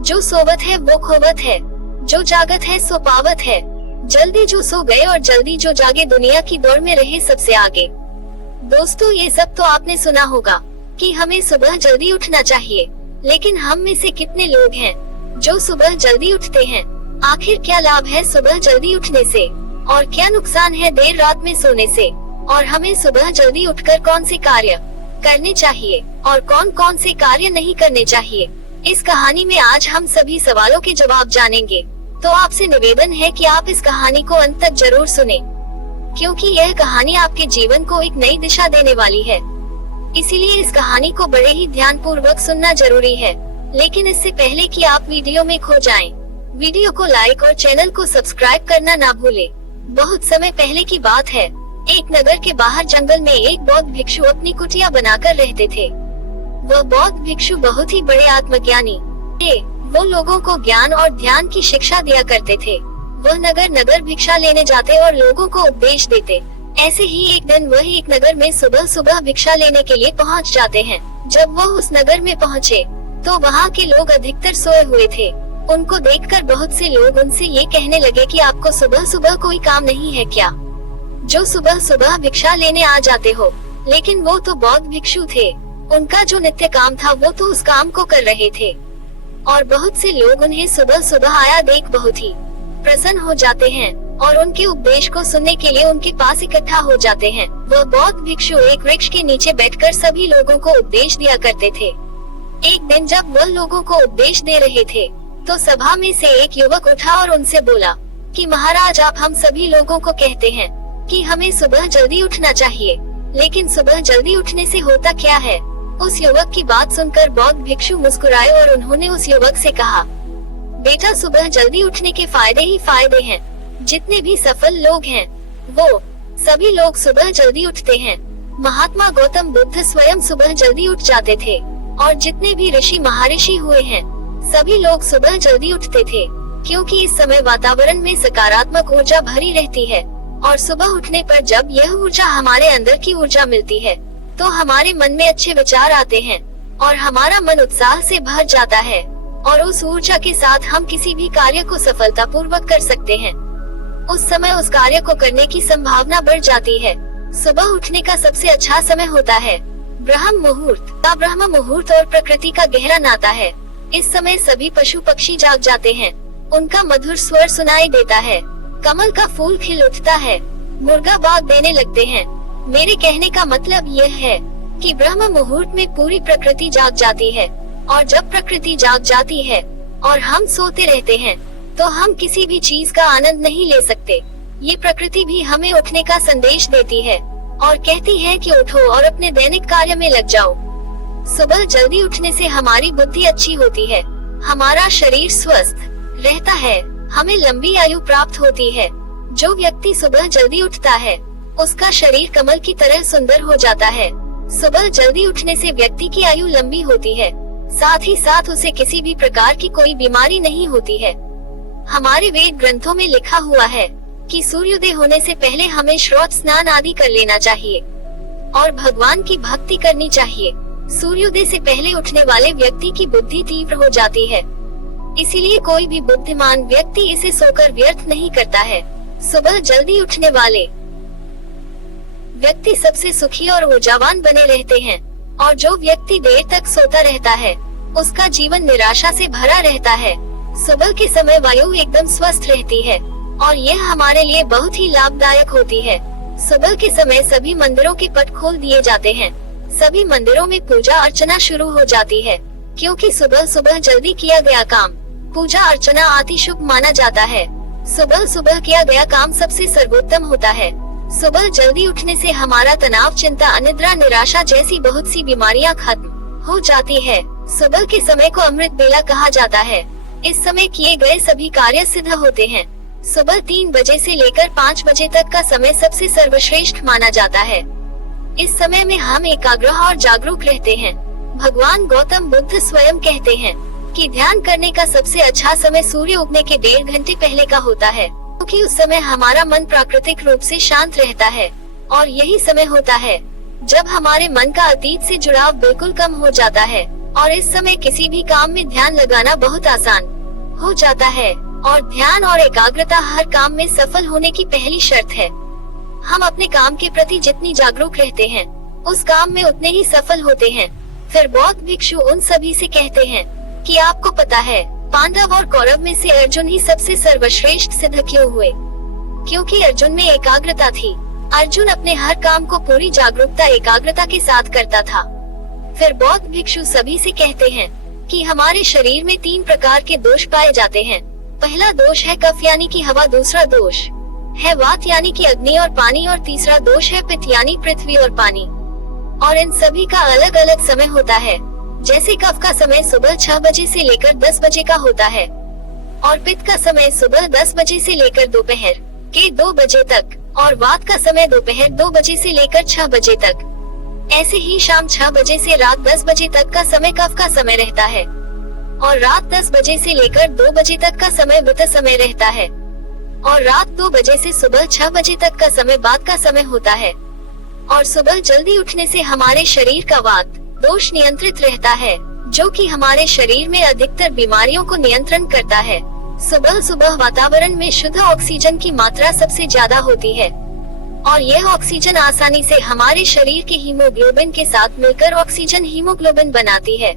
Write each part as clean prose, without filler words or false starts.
जो सोवत है वो खोवत है, जो जागत है सो पावत है। जल्दी जो सो गए और जल्दी जो जागे, दुनिया की दौड़ में रहे सबसे आगे। दोस्तों, ये सब तो आपने सुना होगा कि हमें सुबह जल्दी उठना चाहिए, लेकिन हम में से कितने लोग हैं जो सुबह जल्दी उठते हैं? आखिर क्या लाभ है सुबह जल्दी उठने से, और क्या नुकसान है देर रात में सोने से? और हमें सुबह जल्दी उठकर कौन से कार्य करने चाहिए और कौन कौन से कार्य नहीं करने चाहिए? इस कहानी में आज हम सभी सवालों के जवाब जानेंगे। तो आपसे निवेदन है कि आप इस कहानी को अंत तक जरूर सुने, क्योंकि यह कहानी आपके जीवन को एक नई दिशा देने वाली है। इसीलिए इस कहानी को बड़े ही ध्यानपूर्वक सुनना जरूरी है। लेकिन इससे पहले कि आप वीडियो में खो जाएं, वीडियो को लाइक और चैनल को सब्सक्राइब करना ना भूलें। बहुत समय पहले की बात है, एक नगर के बाहर जंगल में एक बौद्ध भिक्षु अपनी कुटिया बनाकर रहते थे। वह बौद्ध भिक्षु बहुत ही बड़े आत्मज्ञानी थे। वो लोगों को ज्ञान और ध्यान की शिक्षा दिया करते थे। वह नगर नगर भिक्षा लेने जाते और लोगों को उपदेश देते। ऐसे ही एक दिन वह एक नगर में सुबह सुबह भिक्षा लेने के लिए पहुंच जाते हैं। जब वह उस नगर में पहुंचे, तो वहां के लोग अधिकतर सोए हुए थे। उनको देखकर बहुत से लोग उनसे ये कहने लगे कि आपको सुबह सुबह कोई काम नहीं है क्या, जो सुबह सुबह भिक्षा लेने आ जाते हो? लेकिन वो तो बौद्ध भिक्षु थे। उनका जो नित्य काम था वो तो उस काम को कर रहे थे। और बहुत से लोग उन्हें सुबह सुबह आया देख बहुत ही प्रसन्न हो जाते हैं और उनके उपदेश को सुनने के लिए उनके पास इकट्ठा हो जाते हैं। वह बौद्ध भिक्षु एक वृक्ष के नीचे बैठकर सभी लोगों को उपदेश दिया करते थे। एक दिन जब वह लोगों को उपदेश दे रहे थे, तो सभा में से एक युवक उठा और उनसे बोला कि महाराज, आप हम सभी लोगों को कहते हैं कि हमें सुबह जल्दी उठना चाहिए, लेकिन सुबह जल्दी उठने से होता क्या है? उस युवक की बात सुनकर बौद्ध भिक्षु मुस्कुराए और उन्होंने उस युवक से कहा, बेटा, सुबह जल्दी उठने के फायदे ही फायदे हैं। जितने भी सफल लोग हैं, वो सभी लोग सुबह जल्दी उठते हैं। महात्मा गौतम बुद्ध स्वयं सुबह जल्दी उठ जाते थे, और जितने भी ऋषि महर्षि हुए हैं, सभी लोग सुबह जल्दी उठते थे, क्योंकि इस समय वातावरण में सकारात्मक ऊर्जा भरी रहती है। और सुबह उठने पर जब यह ऊर्जा हमारे अंदर की ऊर्जा मिलती है, तो हमारे मन में अच्छे विचार आते हैं और हमारा मन उत्साह से भर जाता है, और उस ऊर्जा के साथ हम किसी भी कार्य को सफलतापूर्वक कर सकते हैं। उस समय उस कार्य को करने की संभावना बढ़ जाती है। सुबह उठने का सबसे अच्छा समय होता है ब्रह्म मुहूर्त का। ब्रह्म मुहूर्त और प्रकृति का गहरा नाता है। इस समय सभी पशु पक्षी जाग जाते हैं, उनका मधुर स्वर सुनाई देता है, कमल का फूल खिल उठता है, मुर्गा बाग देने लगते हैं। मेरे कहने का मतलब यह है कि ब्रह्म मुहूर्त में पूरी प्रकृति जाग जाती है, और जब प्रकृति जाग जाती है और हम सोते रहते हैं, तो हम किसी भी चीज का आनंद नहीं ले सकते। ये प्रकृति भी हमें उठने का संदेश देती है और कहती है कि उठो और अपने दैनिक कार्य में लग जाओ। सुबह जल्दी उठने से हमारी बुद्धि अच्छी होती है, हमारा शरीर स्वस्थ रहता है, हमें लंबी आयु प्राप्त होती है। जो व्यक्ति सुबह जल्दी उठता है, उसका शरीर कमल की तरह सुंदर हो जाता है। सुबह जल्दी उठने से व्यक्ति की आयु लंबी होती है, साथ ही साथ उसे किसी भी प्रकार की कोई बीमारी नहीं होती है। हमारे वेद ग्रंथों में लिखा हुआ है कि सूर्योदय होने से पहले हमें श्रौत स्नान आदि कर लेना चाहिए और भगवान की भक्ति करनी चाहिए। सूर्योदय से पहले उठने वाले व्यक्ति की बुद्धि तीव्र हो जाती है, इसीलिए कोई भी बुद्धिमान व्यक्ति इसे सोकर व्यर्थ नहीं करता है। सुबह जल्दी उठने वाले व्यक्ति सबसे सुखी और ऊर्जावान बने रहते हैं, और जो व्यक्ति देर तक सोता रहता है, उसका जीवन निराशा से भरा रहता है। सुबह के समय वायु एकदम स्वस्थ रहती है, और यह हमारे लिए बहुत ही लाभदायक होती है। सुबह के समय सभी मंदिरों के पट खोल दिए जाते हैं, सभी मंदिरों में पूजा अर्चना शुरू हो जाती है, क्योंकि सुबह सुबह जल्दी किया गया काम पूजा अर्चना अति शुभ माना जाता है। सुबह सुबह किया गया काम सबसे सर्वोत्तम होता है। सुबह जल्दी उठने से हमारा तनाव, चिंता, अनिद्रा, निराशा जैसी बहुत सी बीमारियां खत्म हो जाती है। सुबह के समय को अमृत बेला कहा जाता है। इस समय किए गए सभी कार्य सिद्ध होते हैं। सुबह 3 बजे से लेकर 5 बजे तक का समय सबसे सर्वश्रेष्ठ माना जाता है। इस समय में हम एकाग्र और जागरूक रहते हैं। भगवान गौतम बुद्ध स्वयं कहते हैं कि ध्यान करने का सबसे अच्छा समय सूर्य उगने के 1.5 घंटे पहले का होता है, क्योंकि उस समय हमारा मन प्राकृतिक रूप से शांत रहता है, और यही समय होता है जब हमारे मन का अतीत से जुड़ाव बिल्कुल कम हो जाता है। और इस समय किसी भी काम में ध्यान लगाना बहुत आसान हो जाता है। और ध्यान और एकाग्रता हर काम में सफल होने की पहली शर्त है। हम अपने काम के प्रति जितनी जागरूक रहते हैं, उस काम में उतने ही सफल होते हैं। फिर बौद्ध भिक्षु उन सभी से कहते हैं कि आपको पता है, पांडव और कौरव में से अर्जुन ही सबसे सर्वश्रेष्ठ सिद्ध क्यों हुए? क्योंकि अर्जुन में एकाग्रता थी। अर्जुन अपने हर काम को पूरी जागरूकता एकाग्रता के साथ करता था। फिर बौद्ध भिक्षु सभी से कहते हैं कि हमारे शरीर में 3 प्रकार के दोष पाए जाते हैं। पहला दोष है कफ यानी कि हवा, दूसरा दोष है वात यानी कि अग्नि और पानी, और तीसरा दोष है पित्त यानी पृथ्वी और पानी। और इन सभी का अलग अलग समय होता है। जैसे कफ का समय सुबह 6 बजे से लेकर 10 बजे का होता है, और पित्त का समय सुबह 10 बजे से लेकर दोपहर के 2 बजे तक, और वात का समय दोपहर 2 बजे से लेकर 6 बजे तक। ऐसे ही शाम 6 बजे से रात 10 बजे तक का समय कफ का समय रहता है, और रात 10 बजे से लेकर 2 बजे तक का समय पित्त समय रहता है, और रात 2 बजे से सुबह 6 बजे तक का समय वात का समय होता है। और सुबह जल्दी उठने से हमारे शरीर का वात दोष नियंत्रित रहता है, जो कि हमारे शरीर में अधिकतर बीमारियों को नियंत्रण करता है। सुबह सुबह वातावरण में शुद्ध ऑक्सीजन की मात्रा सबसे ज्यादा होती है, और यह ऑक्सीजन आसानी से हमारे शरीर के हीमोग्लोबिन के साथ मिलकर ऑक्सीजन हीमोग्लोबिन बनाती है,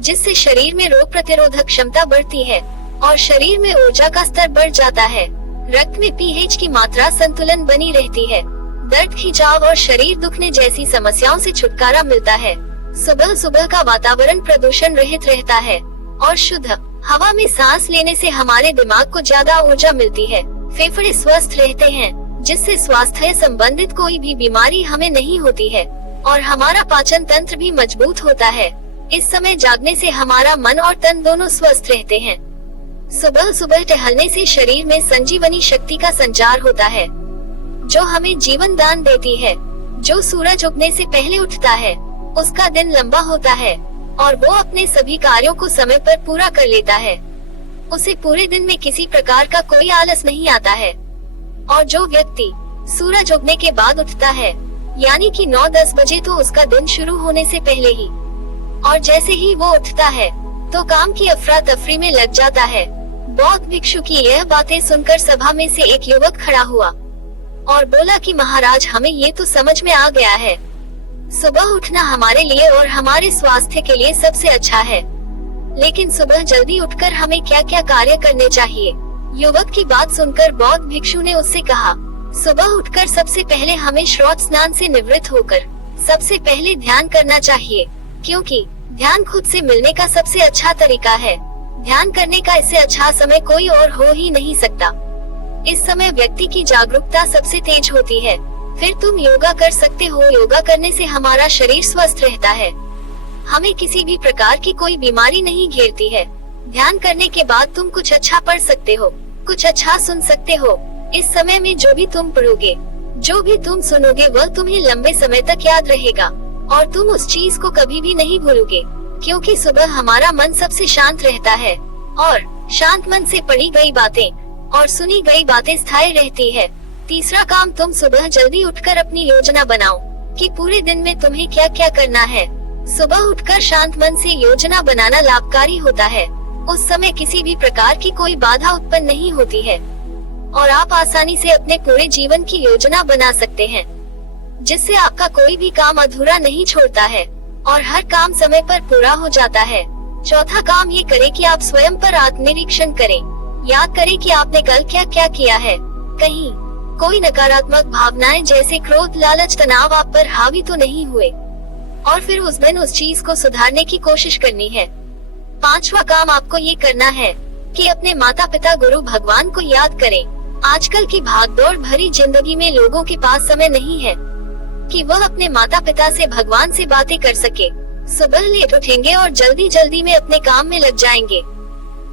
जिससे शरीर में रोग प्रतिरोधक क्षमता बढ़ती है और शरीर में ऊर्जा का स्तर बढ़ जाता है। रक्त में पीएच की मात्रा संतुलन बनी रहती है। दर्द, खिंचाव और शरीर दुखने जैसी समस्याओं से छुटकारा मिलता है। सुबह सुबह का वातावरण प्रदूषण रहित रहता है, और शुद्ध हवा में सांस लेने से हमारे दिमाग को ज्यादा ऊर्जा मिलती है। फेफड़े स्वस्थ रहते हैं, जिससे स्वास्थ्य संबंधित कोई भी बीमारी हमें नहीं होती है, और हमारा पाचन तंत्र भी मजबूत होता है। इस समय जागने से हमारा मन और तन दोनों स्वस्थ रहते हैं। सुबह सुबह टहलने से शरीर में संजीवनी शक्ति का संचार होता है, जो हमें जीवन दान देती है। जो सूरज उगने से पहले उठता है, उसका दिन लंबा होता है, और वो अपने सभी कार्यों को समय पर पूरा कर लेता है। उसे पूरे दिन में किसी प्रकार का कोई आलस नहीं आता है। और जो व्यक्ति सूरज उगने के बाद उठता है, यानी कि 9-10 बजे, तो उसका दिन शुरू होने से पहले ही, और जैसे ही वो उठता है, तो काम की अफरा तफरी में लग जाता है। बौद्ध भिक्षु की यह बातें सुनकर सभा में से एक युवक खड़ा हुआ और बोला कि महाराज, हमें ये तो समझ में आ गया है, सुबह उठना हमारे लिए और हमारे स्वास्थ्य के लिए सबसे अच्छा है, लेकिन सुबह जल्दी उठकर हमें क्या क्या कार्य करने चाहिए? युवक की बात सुनकर बौद्ध भिक्षु ने उससे कहा, सुबह उठकर सबसे पहले हमें श्रौत स्नान से निवृत्त होकर सबसे पहले ध्यान करना चाहिए, क्योंकि ध्यान खुद से मिलने का सबसे अच्छा तरीका है। ध्यान करने का इससे अच्छा समय कोई और हो ही नहीं सकता। इस समय व्यक्ति की जागरूकता सबसे तेज होती है। फिर तुम योगा कर सकते हो। योगा करने से हमारा शरीर स्वस्थ रहता है, हमें किसी भी प्रकार की कोई बीमारी नहीं घेरती है। ध्यान करने के बाद तुम कुछ अच्छा पढ़ सकते हो, कुछ अच्छा सुन सकते हो। इस समय में जो भी तुम पढ़ोगे, जो भी तुम सुनोगे, वह तुम्हें लंबे समय तक याद रहेगा, और तुम उस चीज को कभी भी नहीं भूलोगे, क्योंकि सुबह हमारा मन सबसे शांत रहता है, और शांत मन से पढ़ी गई बातें और सुनी गई बातें स्थायी रहती है। तीसरा काम, तुम सुबह जल्दी उठकर अपनी योजना बनाओ कि पूरे दिन में तुम्हें क्या क्या करना है। सुबह उठकर शांत मन से योजना बनाना लाभकारी होता है। उस समय किसी भी प्रकार की कोई बाधा उत्पन्न नहीं होती है, और आप आसानी से अपने पूरे जीवन की योजना बना सकते हैं, जिससे आपका कोई भी काम अधूरा नहीं छोड़ता है, और हर काम समय पर पूरा हो जाता है। चौथा काम ये करें कि आप स्वयं पर आत्मनिरीक्षण करें। याद करें कि आपने कल क्या क्या किया है। कहीं कोई नकारात्मक भावनाएं जैसे क्रोध, लालच, तनाव आप पर हावी तो नहीं हुए, और फिर उस दिन उस चीज को सुधारने की कोशिश करनी है। पांचवा काम आपको ये करना है कि अपने माता पिता, गुरु, भगवान को याद करें। आजकल की भागदौड़ भरी जिंदगी में लोगों के पास समय नहीं है कि वह अपने माता पिता से, भगवान से बातें कर सके। सुबह लेट उठेंगे और जल्दी जल्दी में अपने काम में लग जाएंगे,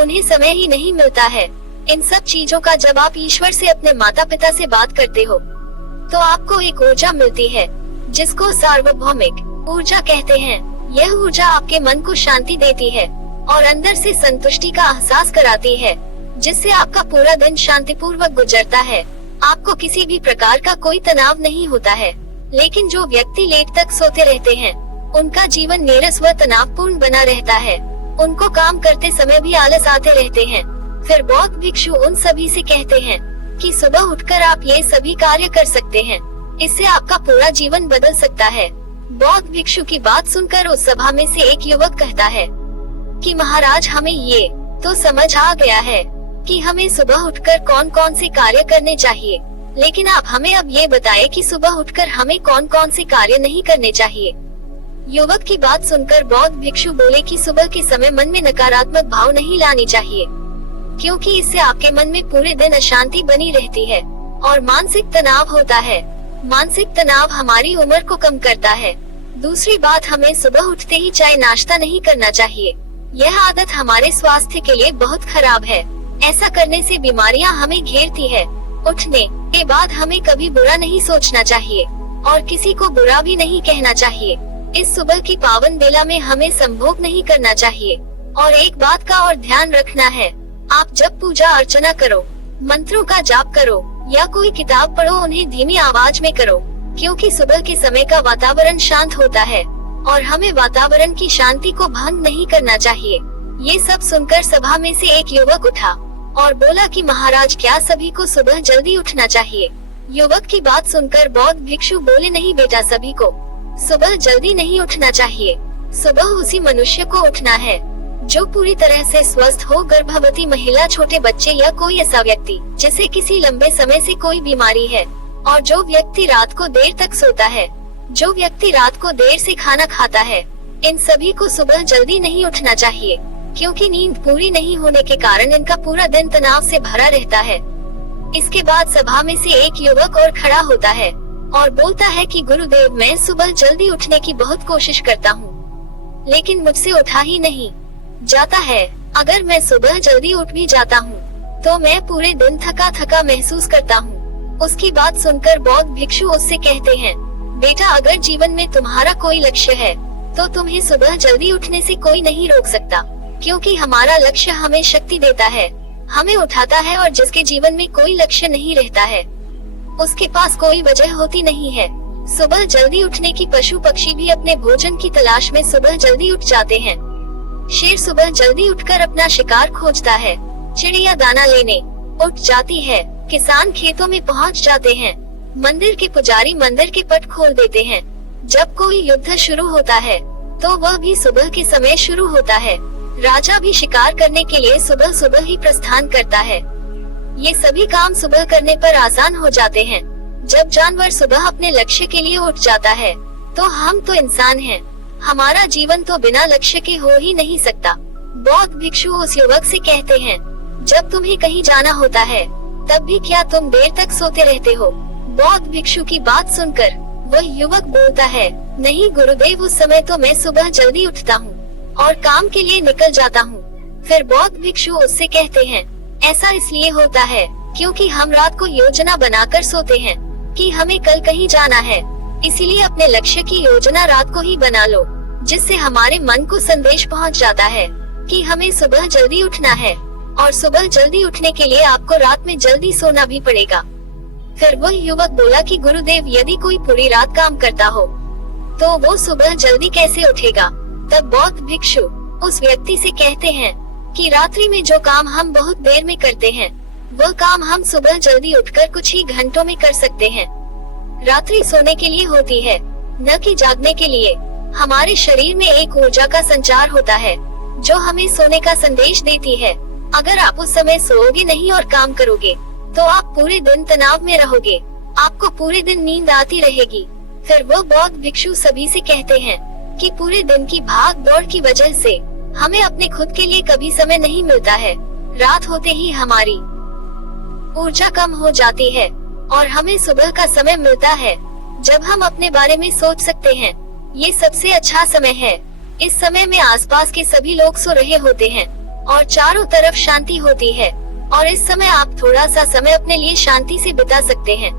उन्हें समय ही नहीं मिलता है इन सब चीजों का। जब आप ईश्वर से, अपने माता पिता से बात करते हो, तो आपको एक ऊर्जा मिलती है, जिसको सार्वभौमिक ऊर्जा कहते हैं। यह ऊर्जा आपके मन को शांति देती है और अंदर से संतुष्टि का एहसास कराती है, जिससे आपका पूरा दिन शांतिपूर्वक गुजरता है। आपको किसी भी प्रकार का कोई तनाव नहीं होता है। लेकिन जो व्यक्ति लेट तक सोते रहते हैं, उनका जीवन नीरस व तनावपूर्ण बना रहता है। उनको काम करते समय भी आलस आते रहते हैं। फिर बौद्ध भिक्षु उन सभी से कहते हैं कि सुबह उठकर आप ये सभी कार्य कर सकते हैं, इससे आपका पूरा जीवन बदल सकता है। बौद्ध भिक्षु की बात सुनकर उस सभा में से एक युवक कहता है कि महाराज, हमें ये तो समझ आ गया है कि हमें सुबह उठकर कौन कौन से कार्य करने चाहिए, लेकिन आप हमें अब ये बताएं कि सुबह उठकर हमें कौन कौन से कार्य नहीं करने चाहिए। युवक की बात सुनकर बौद्ध भिक्षु बोले कि सुबह के समय मन में नकारात्मक भाव नहीं लानी चाहिए, क्योंकि इससे आपके मन में पूरे दिन अशांति बनी रहती है और मानसिक तनाव होता है। मानसिक तनाव हमारी उम्र को कम करता है। दूसरी बात, हमें सुबह उठते ही चाय नाश्ता नहीं करना चाहिए। यह आदत हमारे स्वास्थ्य के लिए बहुत खराब है। ऐसा करने से बीमारियां हमें घेरती है। उठने के बाद हमें कभी बुरा नहीं सोचना चाहिए और किसी को बुरा भी नहीं कहना चाहिए। इस सुबह की पावन बेला में हमें संभोग नहीं करना चाहिए। और एक बात का और ध्यान रखना है, आप जब पूजा अर्चना करो, मंत्रों का जाप करो या कोई किताब पढ़ो, उन्हें धीमी आवाज में करो, क्योंकि सुबह के समय का वातावरण शांत होता है और हमें वातावरण की शांति को भंग नहीं करना चाहिए। ये सब सुनकर सभा में से एक युवक उठा और बोला कि महाराज, क्या सभी को सुबह जल्दी उठना चाहिए? युवक की बात सुनकर बौद्ध भिक्षु बोले, नहीं बेटा, सभी को सुबह जल्दी नहीं उठना चाहिए। सुबह उसी मनुष्य को उठना है जो पूरी तरह से स्वस्थ हो, गर्भवती महिला, छोटे बच्चे या कोई ऐसा व्यक्ति जिसे किसी लंबे समय से कोई बीमारी है, और जो व्यक्ति रात को देर तक सोता है, जो व्यक्ति रात को देर से खाना खाता है। इन सभी को सुबह जल्दी नहीं उठना चाहिए, क्योंकि नींद पूरी नहीं होने के कारण इनका पूरा दिन तनाव से भरा रहता है। इसके बाद सभा में से एक युवक और खड़ा होता है और बोलता है कि गुरुदेव, मैं सुबह जल्दी उठने की बहुत कोशिश करता हूँ, लेकिन मुझसे उठा ही नहीं जाता है। अगर मैं सुबह जल्दी उठ भी जाता हूँ तो मैं पूरे दिन थका थका महसूस करता हूँ। उसकी बात सुनकर बौद्ध भिक्षु उससे कहते हैं, बेटा, अगर जीवन में तुम्हारा कोई लक्ष्य है तो तुम्हें सुबह जल्दी उठने से कोई नहीं रोक सकता, क्योंकि हमारा लक्ष्य हमें शक्ति देता है, हमें उठाता है, और जिसके जीवन में कोई लक्ष्य नहीं रहता है उसके पास कोई वजह होती नहीं है। सुबह जल्दी उठने की पशु पक्षी भी अपने भोजन की तलाश में सुबह जल्दी उठ जाते हैं। शेर सुबह जल्दी उठकर अपना शिकार खोजता है, चिड़िया दाना लेने उठ जाती है, किसान खेतों में पहुंच जाते हैं, मंदिर के पुजारी मंदिर के पट खोल देते हैं। जब कोई युद्ध शुरू होता है तो वह भी सुबह के समय शुरू होता है। राजा भी शिकार करने के लिए सुबह सुबह ही प्रस्थान करता है। ये सभी काम सुबह करने पर आसान हो जाते हैं। जब जानवर सुबह अपने लक्ष्य के लिए उठ जाता है तो हम तो इंसान हैं, हमारा जीवन तो बिना लक्ष्य के हो ही नहीं सकता। बौद्ध भिक्षु उस युवक से कहते हैं, जब तुम्हें कहीं जाना होता है तब भी क्या तुम देर तक सोते रहते हो? बौद्ध भिक्षु की बात सुनकर वह युवक बोलता है, नहीं गुरुदेव, उस समय तो मैं सुबह जल्दी उठता हूँ और काम के लिए निकल जाता हूँ। फिर बौद्ध भिक्षु उससे कहते हैं, ऐसा इसलिए होता है क्योंकि हम रात को योजना बनाकर सोते हैं कि हमें कल कहीं जाना है, इसीलिए अपने लक्ष्य की योजना रात को ही बना लो, जिससे हमारे मन को संदेश पहुंच जाता है कि हमें सुबह जल्दी उठना है, और सुबह जल्दी उठने के लिए आपको रात में जल्दी सोना भी पड़ेगा। फिर वह युवक बोला कि गुरुदेव, यदि कोई पूरी रात काम करता हो तो वो सुबह जल्दी कैसे उठेगा? तब बौद्ध भिक्षु उस व्यक्ति से कहते हैं कि रात्रि में जो काम हम बहुत देर में करते हैं वह काम हम सुबह जल्दी उठकर कुछ ही घंटों में कर सकते हैं। रात्रि सोने के लिए होती है, न कि जागने के लिए। हमारे शरीर में एक ऊर्जा का संचार होता है जो हमें सोने का संदेश देती है। अगर आप उस समय सोओगे नहीं और काम करोगे तो आप पूरे दिन तनाव में रहोगे, आपको पूरे दिन नींद आती रहेगी। फिर वो बौद्ध भिक्षु सभी से कहते हैं कि पूरे दिन की भाग दौड़ की वजह से हमें अपने खुद के लिए कभी समय नहीं मिलता है। रात होते ही हमारी ऊर्जा कम हो जाती है और हमें सुबह का समय मिलता है जब हम अपने बारे में सोच सकते हैं। ये सबसे अच्छा समय है। इस समय में आसपास के सभी लोग सो रहे होते हैं और चारों तरफ शांति होती है, और इस समय आप थोड़ा सा समय अपने लिए शांति से बिता सकते हैं।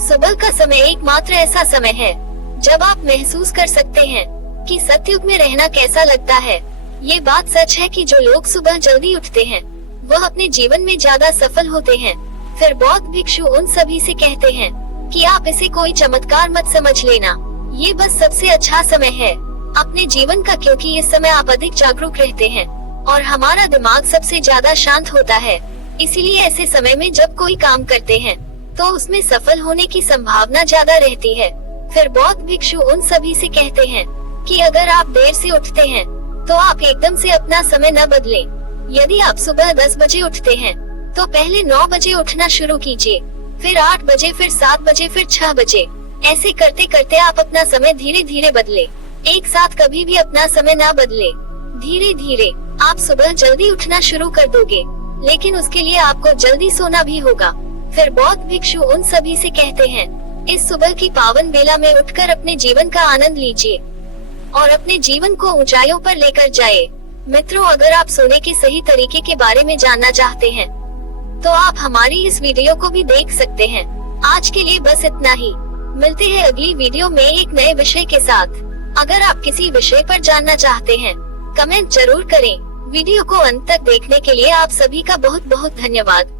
सुबह का समय एकमात्र ऐसा समय है जब आप महसूस कर सकते हैं कि सतयुग में रहना कैसा लगता है। ये बात सच है कि जो लोग सुबह जल्दी उठते हैं वह अपने जीवन में ज्यादा सफल होते हैं। फिर बौद्ध भिक्षु उन सभी से कहते हैं कि आप इसे कोई चमत्कार मत समझ लेना, ये बस सबसे अच्छा समय है अपने जीवन का, क्योंकि इस समय आप अधिक जागरूक रहते हैं और हमारा दिमाग सबसे ज्यादा शांत होता है। इसीलिए ऐसे समय में जब कोई काम करते हैं तो उसमें सफल होने की संभावना ज्यादा रहती है। फिर बौद्ध भिक्षु उन सभी से कहते हैं कि अगर आप देर से उठते हैं तो आप एकदम से अपना समय न बदलें। यदि आप सुबह 10 बजे उठते हैं तो पहले 9 बजे उठना शुरू कीजिए, फिर 8 बजे, फिर 7 बजे, फिर 6 बजे। ऐसे करते करते आप अपना समय धीरे धीरे बदले। एक साथ कभी भी अपना समय न बदले। धीरे धीरे आप सुबह जल्दी उठना शुरू कर दोगे, लेकिन उसके लिए आपको जल्दी सोना भी होगा। फिर बौद्ध भिक्षु उन सभी से कहते हैं, इस सुबह की पावन बेला में उठकर अपने जीवन का आनंद लीजिए और अपने जीवन को ऊंचाइयों पर लेकर जाए। मित्रों, अगर आप सोने के सही तरीके के बारे में जानना चाहते हैं तो आप हमारी इस वीडियो को भी देख सकते हैं। आज के लिए बस इतना ही। मिलते हैं अगली वीडियो में एक नए विषय के साथ। अगर आप किसी विषय पर जानना चाहते हैं, कमेंट जरूर करें। वीडियो को अंत तक देखने के लिए आप सभी का बहुत बहुत धन्यवाद।